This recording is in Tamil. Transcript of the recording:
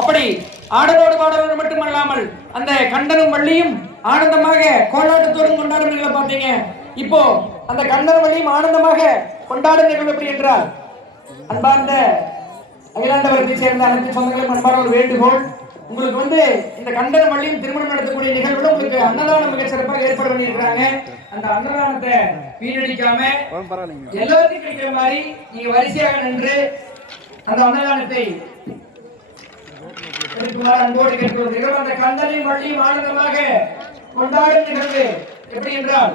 அப்படி ஆடலோடு பாடலோடு மட்டுமல்லாமல் அந்த கண்டனும் வள்ளியும் ஆனந்தமாக கோலாட்டத்தோடும் கொண்டாடும் நிகழ்வு பார்த்தீங்க. இப்போ அந்த கண்டனும் வள்ளியும் ஆனந்தமாக கொண்டாடும் நிகழ்வு எப்படி என்றால், அன்பார்ந்த அகிலாண்டவரத்தை சேர்ந்த அனைத்து சொந்தங்களும் அன்பான ஒரு வேண்டுகோள், உங்களுக்கு இந்த கண்டனும் வள்ளியும் திருமணம் நடத்தக்கூடிய நிகழ்வுல உங்களுக்கு அன்னதானம் மிக சிறப்பாக ஏற்பாடு பண்ணியிருக்கிறாங்க. அந்த அன்னதானத்தை வீணடிக்காம எல்லாருக்கும் கிடைக்கிற மாதிரி நீங்க வரிசையாக நின்று அந்த அன்னதானத்தை அன்போடு கேட்கிறது. அந்த கண்டனையும் வள்ளியும் ஆனந்தமாக கொண்டாடும் நிகழ்வு எப்படி என்றால்,